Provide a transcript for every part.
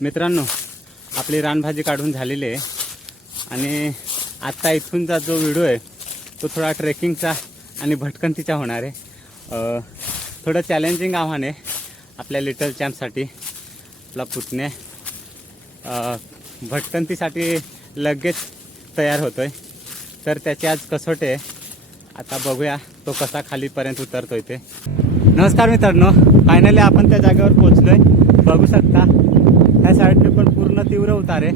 मित्रांनो, आपली रानभाजी काढून झालेली आहे आणि आत्ता इथूनचा जो व्हिडिओ आहे तो थोडा ट्रेकिंगचा आणि भटकंतीचा होणार आहे। थोडं चॅलेंजिंग आव्हान आहे आपल्या लिटल चॅम्पसाठी। आपला पुतण्या भटकंतीसाठी लगेच तयार होतोय, तर त्याची आज कसोटी आहे। आता बघूया तो कसा खालीपर्यंत उतरतोय ते। नमस्कार मित्रांनो, फायनली आपण त्या जागेवर पोहोचलोय। बघू शकता ह्या साईडने पण पूर्ण तीव्र उतार आहे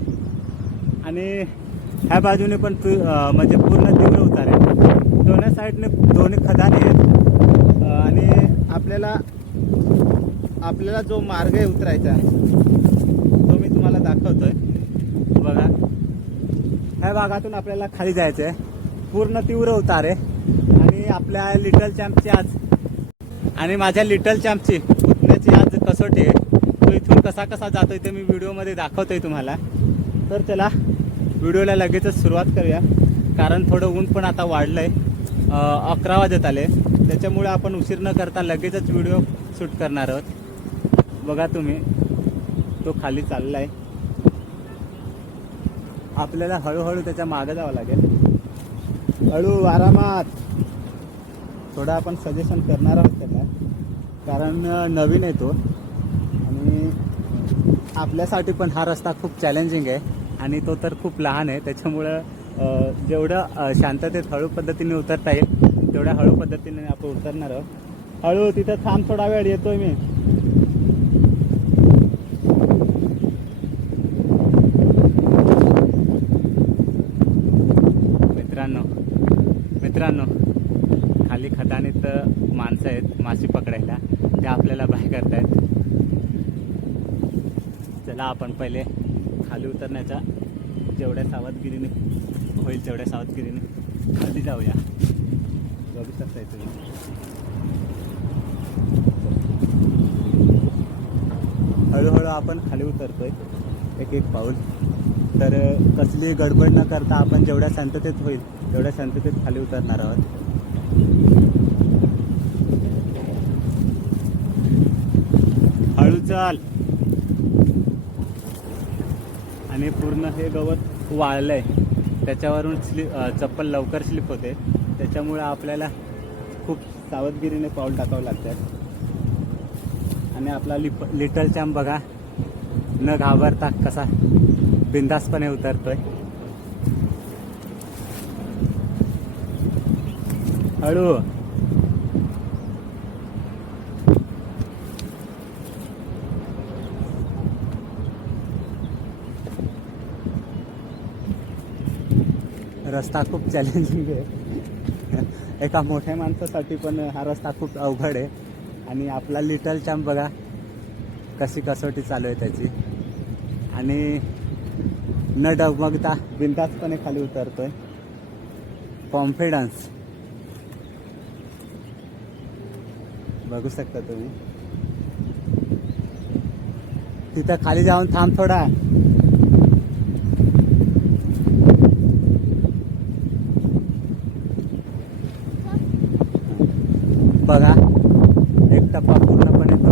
आणि ह्या बाजूने पण म्हणजे पूर्ण तीव्र उतार आहे। दोन्ही साईडने दोन्ही खदाने आहेत आणि आपल्याला जो मार्ग आहे उतरायचा तो मी तुम्हाला दाखवतोय। बघा, ह्या भागातून आपल्याला खाली जायचं आहे। पूर्ण तीव्र उतार आहे आणि आपल्या लिटल चॅम्पची आज आणि माझ्या लिटल चॅम्पची पुतण्याची आज कसोटी आहे। तो इथून कसा कसा जातोय ते मी व्हिडिओमध्ये दाखवतोय तुम्हाला। तर चला व्हिडिओला लगेचच सुरुवात करूया, कारण थोडं ऊन पण आता वाढलंय। 11 वाजत आले, त्याच्यामुळे आपण उशीर न करता लगेचच व्हिडिओ शूट करणार आहोत। बघा तुम्ही, तो खाली चाललाय। आपल्याला हळूहळू त्याच्या मागे जावं लागेल, हळू आरामात। थोडं आपण सजेशन करणार आहोत त्याला, कारण नवीन आहे तो आणि आपल्यासाठी पण हा रस्ता खूप चॅलेंजिंग आहे आणि तो तर खूप लहान आहे। त्याच्यामुळं जेवढं शांततेत हळू पद्धतीने उतरता येईल तेवढ्या हळू पद्धतीने आपण उतरणार आहोत। हळू तिथं थांब, थोडा वेळ येतोय मी। मित्रांनो खाली खदानीत माणसं आहेत मासे पकडायला, ते आपल्याला बाय करतायत। चला आपण पहिले खाली उतरण्याच्या जेवढ्या सावधगिरीने होईल तेवढ्या सावधगिरीने खाली जाऊया। बघू शकताय तुम्ही, हळूहळू आपण खाली उतरतोय एक एक पाऊल। तर कसली गडबड न करता आपण जेवढ्या शांततेत होईल तेवढ्या शांततेत खाली उतरणार आहोत। हळू चाल। आणि पूर्ण हे गवत वाळलंय, त्याच्यावरून चप्पल लवकर स्लिप होते। त्याच्यामुळे आपल्याला खूप सावधगिरीने पाऊल टाकावं लागतात। आणि आपला लिटल चॅम्प बघा, न घाबरता कसा बिंदासपणे उतरतोय। हळू। रस्ता खूप चॅलेंजिंग आहे एका मोठ्या माणसासाठी, पण हा रस्ता खूप अवघड आहे। आणि आपला लिटल चॅम्प बघा कशी कसोटी चालू आहे त्याची, आणि न डगमगता बिनधास्तपणे खाली उतरतोय। कॉन्फिडन्स बघू शकता तुम्ही। तिथं खाली जाऊन थांब थोडा। बघा, एक टप्पा पूर्णपणे तो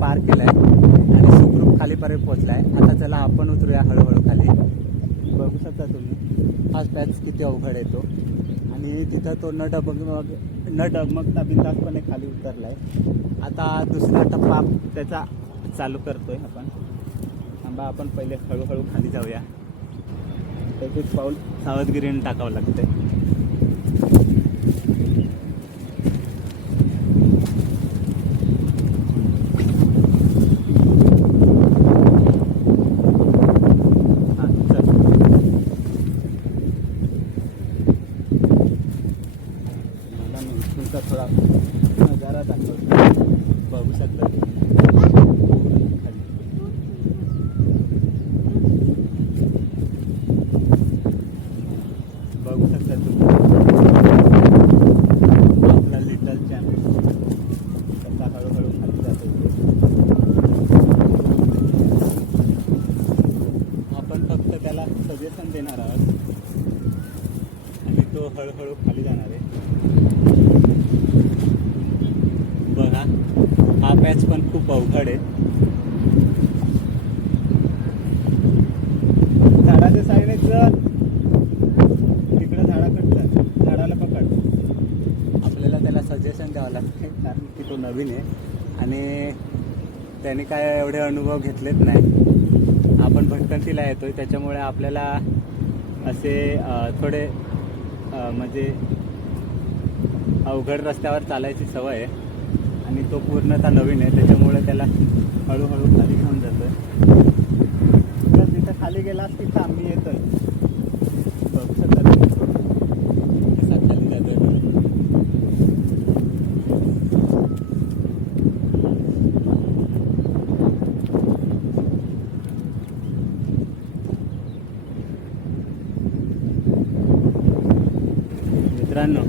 पार केलाय आणि सुखरूप खालीपर्यंत पोहोचलाय। आता चला आपण उतरूया हळूहळू खाली। बघू शकता तुम्ही हा पॅच किती अवघड आहे तो, आणि तिथं तो न डगमगता बिनधास्तपणे खाली उतरलाय। आता दुसरा टप्पा त्याचा चालू करतोय आपण। थांबा, आपण पहिले हळूहळू खाली जाऊया। एक एक पाऊल सावधगिरीने टाकावं लागतंय। थोडा नजारा दाखवतो, बघू शकता बघू शकता तुम्ही आपला लिटल चॅम्प कसा हळूहळू खाली जातो। आपण फक्त त्याला सजेशन देणार आहोत आणि तो हळूहळू खाली जाणार आहे। बघा, हा पॅच पण खूप अवघड आहे। त्यांनी काय एवढे अनुभव घेतलेत नाही. आपण भटकंतीला येतोय त्याच्यामुळे आपल्याला असे थोडे म्हणजे अवघड रस्त्यावर चालायची सवय आहे आणि तो पूर्णतः नवीन आहे, त्याच्यामुळे त्याला हळूहळू खाली घेऊन जातोय. तर तिथं खाली गेला तिथं आम्ही येतोय, बघू शकता कसा खाली जातोय. मित्रांनो,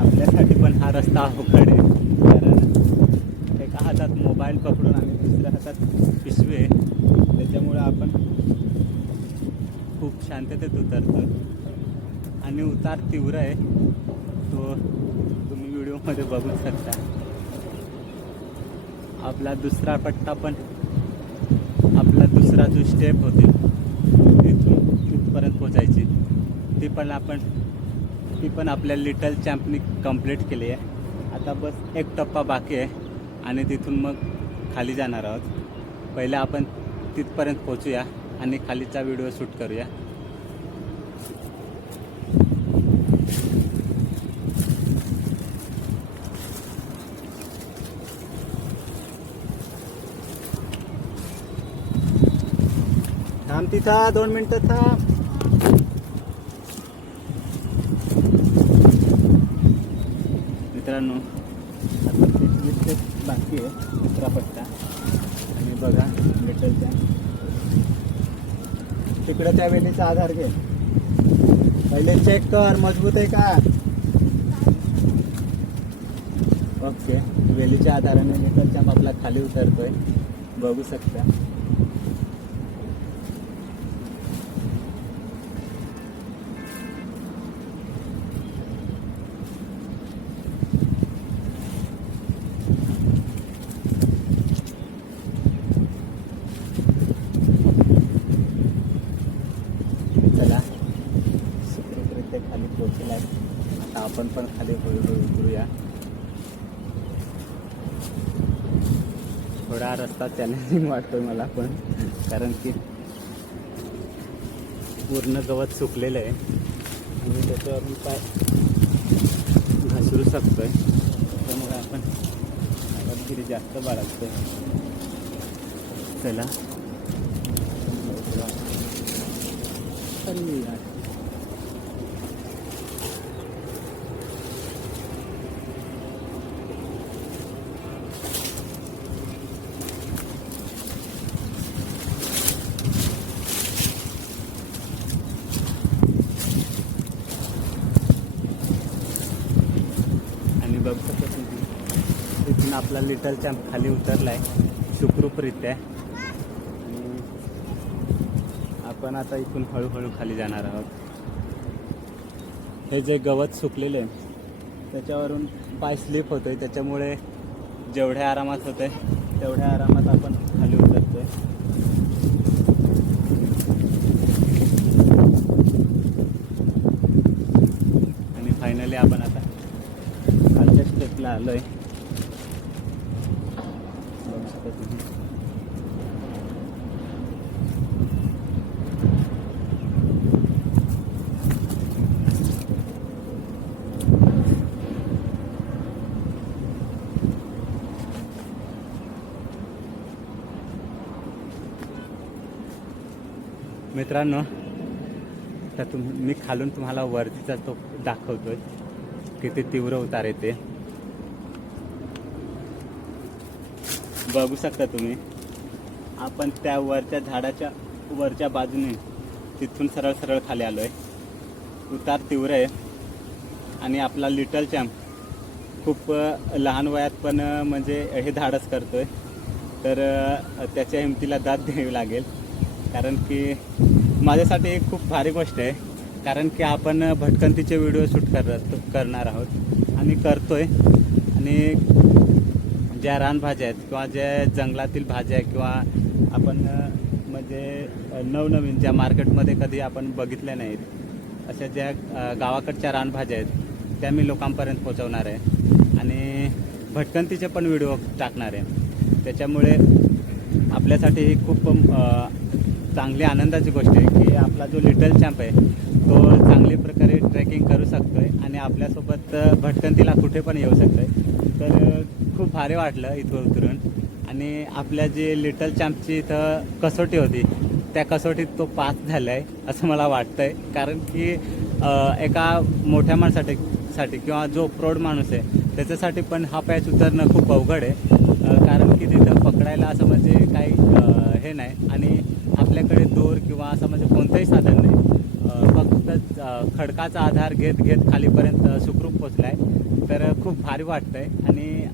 आपल्यासाठी पण हा रस्ता अवघड आहे, कारण एका हातात मोबाईल पकडून आणि दुसऱ्या हातात पिशवी आहे, त्याच्यामुळे आपण खूप शांततेत उतरतो आणि उतार तीव्र आहे, तो तुम्ही व्हिडिओमध्ये बघू शकता. आपला दुसरा पट्टा पण, आपला दुसरा जो स्टेप होते तिथून तिथपर्यंत पोचायची, ती पण आपल्या लिटल चॅम्पनी कंप्लीट केली आहे. आता बस एक टप्पा बाकी आहे आणि तिथून मग खाली जाणार आहोत. पहिले आपण तिथपर्यंत पोचूया आणि खालीचा व्हिडिओ शूट करूया. थांब तिथं 2 मिनिटं थांब. मित्रांनो, आता 20 बाकी आहे दुसरा पट्टा आणि बघा लिटलच्या तिकडं त्या वेलीचा आधार घे, पहिले चेक कर मजबूत आहे का. ओके, वेलीच्या आधाराने लिटलच्या आपला खाली उतरतोय, बघू शकता. चला, सुखरूपरित्या खाली पोहोचला आहे. आता आपण पण खाली हळूहळू उतरूया. थोडा रस्ता चॅलेंजिंग वाटतोय मला पण, कारण की पूर्ण गवत सुकलेलं आहे आणि त्याच्यावरून पाय घसरू शकतोय, त्यामुळे आपण सावधगिरी जास्त बाळगतोय. चला, आणि बघू शकता तुम्ही तिथून आपला लिटल चॅम्प खाली उतरला आहे सुखरूपरित्या. आणि आपण आता इथून हळूहळू खाली जाणार आहोत. हे जे गवत सुकलेलं आहे त्याच्यावरून पाय स्लिप होतोय, त्याच्यामुळे जेवढ्या आरामात होतंय तेवढ्या आरामात आपण खाली उतरतोय. आणि फायनली आपण आता खालच्या स्टेपला आलोय. बघू शकता तुम्ही. मित्रांनो, तर मी खालून तुम्हाला वरतीचा तो दाखवतोय किती तीव्र उतार येते, बघू शकता तुम्ही. आपण त्या वरच्या झाडाच्या वरच्या बाजूने तिथून सरळ सरळ खाली आलोय. उतार तीव्र आहे आणि आपला लिटल चॅम्प खूप लहान वयात पण म्हणजे हे धाडस करतोय, तर त्याच्या हिमतीला दाद द्यावी लागेल. कारण की माझ्यासाठी एक खूप भारी गोष्ट आहे, कारण की आपण भटकंतीचे व्हिडिओ शूट करणार आहोत आणि करतोय. आणि ज्या रानभाज्या आहेत किंवा ज्या जंगलातील भाज्या आहेत किंवा आपण म्हणजे नवनवीन ज्या मार्केटमध्ये कधी आपण बघितल्या नाहीत अशा ज्या गावाकडच्या रानभाज्या आहेत त्या मी लोकांपर्यंत पोहोचवणार आहे. आणि भटकंतीचे पण व्हिडिओ टाकणार आहे. त्याच्यामुळे आपल्यासाठी ही खूप चांगली आनंदाची गोष्ट आहे की आपला जो लिटल चॅम्प आहे तो चांगल्या प्रकारे ट्रेकिंग करू शकतो आहे आणि आपल्यासोबत भटकंतीला कुठे पण येऊ शकतो आहे. तर खूप भारी वाटलं इथं उतरून. आणि आपल्या जे लिटल चॅम्पची इथं कसोटी होती त्या कसोटीत तो पास झाला आहे असं मला वाटतं आहे. कारण की एका मोठ्या माणसासाठी किंवा जो प्रौढ माणूस आहे त्याच्यासाठी पण हा पॅच उतरणं खूप अवघड आहे. कारण की तिथं पकडायला असं म्हणजे काही हे नाही आणि आपल्याकडे दोर किंवा असं म्हणजे कोणतंही साधन नाही. फक्त खडकाचा आधार घेत घेत खालीपर्यंत सुखरूप पोचला आहे. तर खूप भारी वाटतं आहे. आणि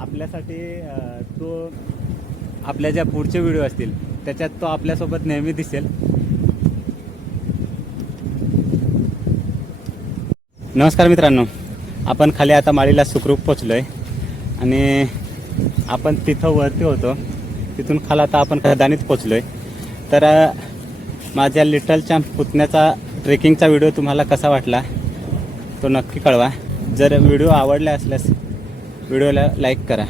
आपल्यासाठी तो आपल्या ज्या पुढचे व्हिडिओ असतील त्याच्यात तो आपल्यासोबत नेहमी दिसेल. नमस्कार मित्रांनो, आपण खाली आता माळीला सुखरूप पोचलो आहे आणि आपण तिथं वरती होतो, तिथून खाली आता आपण खदानीत पोचलो आहे. तर माझ्या लिटल चॅम्प पुतण्याचा ट्रेकिंगचा व्हिडिओ तुम्हाला कसा वाटला तो नक्की कळवा. जर व्हिडिओ आवडला असल्यास व्हिडिओला लाईक करा.